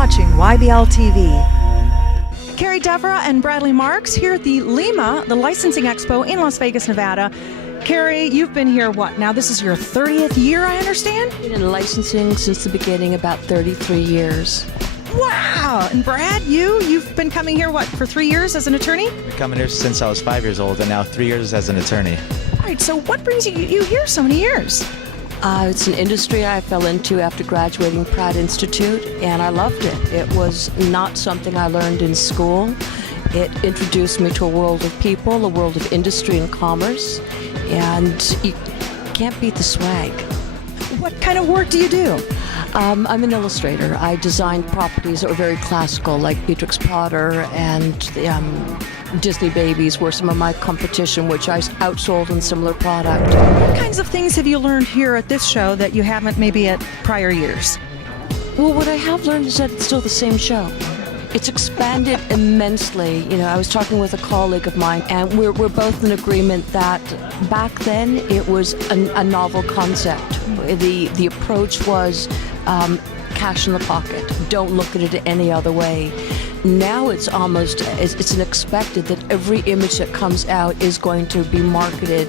watching YBL TV. Carrie Deborah and Bradley Marks here at the Lima, the Licensing Expo in Las Vegas, Nevada. Carrie, you've been here, what, now this is your 30th year, I understand? Been in licensing since the beginning, about 33 years. Wow! And Brad, you've been coming here, what, for 3 years as an attorney? Been coming here since I was 5 years old, and now 3 years as an attorney. All right, so what brings you here so many years? It's an industry I fell into after graduating Pratt Institute, and I loved it. It was not something I learned in school. It introduced me to a world of people, a world of industry and commerce, and you can't beat the swag. What kind of work do you do? I'm an illustrator. I design properties that were very classical, like Beatrix Potter and Disney Babies were some of my competition, which I outsold in similar product. What kinds of things have you learned here at this show that you haven't maybe at prior years? Well, what I have learned is that it's still the same show. It's expanded immensely. You know, I was talking with a colleague of mine, and we're both in agreement that back then it was a novel concept. The approach was cash in the pocket. Don't look at it any other way. Now it's almost, it's an expected that every image that comes out is going to be marketed.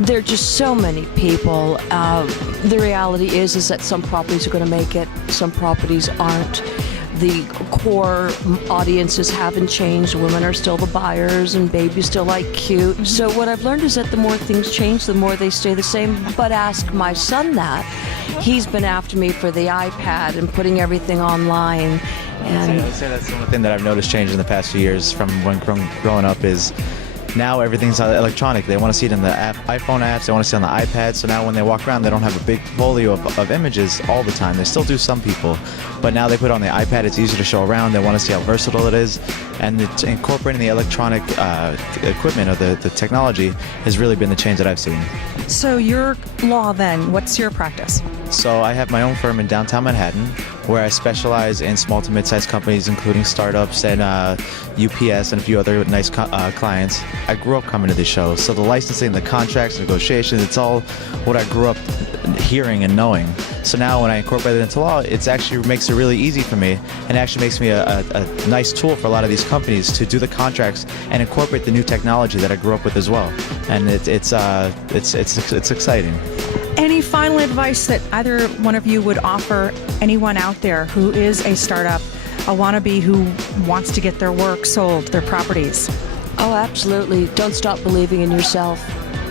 There are just so many people. The reality is that some properties are going to make it, some properties aren't. The core audiences haven't changed. Women are still the buyers and babies still like cute. Mm-hmm. So what I've learned is that the more things change, the more they stay the same. But ask my son that. He's been after me for the iPad and putting everything online. And I'd say that's the only thing that I've noticed change in the past few years from when growing up is now everything's electronic. They want to see it in the iPhone apps. They want to see it on the iPad. So now when they walk around, they don't have a big folio of images all the time. They still do, some people. But now they put it on the iPad. It's easy to show around. They want to see how versatile it is. And it's incorporating the electronic equipment or the technology has really been the change that I've seen. So your law then, what's your practice? So I have my own firm in downtown Manhattan where I specialize in small to mid-sized companies, including startups and UPS and a few other nice clients. I grew up coming to these shows, so the licensing, the contracts, negotiations, it's all what I grew up hearing and knowing. So now when I incorporate it into law, it actually makes it really easy for me, and actually makes me a nice tool for a lot of these companies to do the contracts and incorporate the new technology that I grew up with as well. And it's exciting. Any final advice that either one of you would offer anyone out there who is a startup, a wannabe who wants to get their work sold, their properties? oh, absolutely. Don't stop believing in yourself.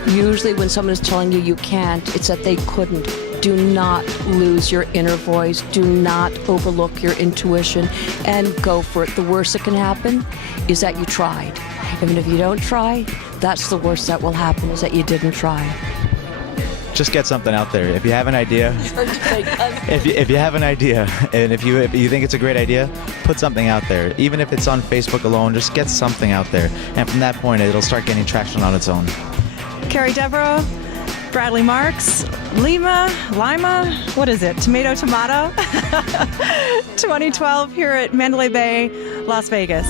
Usually when someone is telling you you can't, it's that they couldn't. Do not lose your inner voice. Do not overlook your intuition and go for it. The worst that can happen is that you tried. Even if you don't try, that's the worst that will happen, is that you didn't try. Just get something out there. If you have an idea, if you have an idea, and if you think it's a great idea, put something out there. Even if it's on Facebook alone, just get something out there. And from that point, it'll start getting traction on its own. Carrie Deborah, Bradley Marks, Lima, what is it? Tomato? 2012 here at Mandalay Bay, Las Vegas.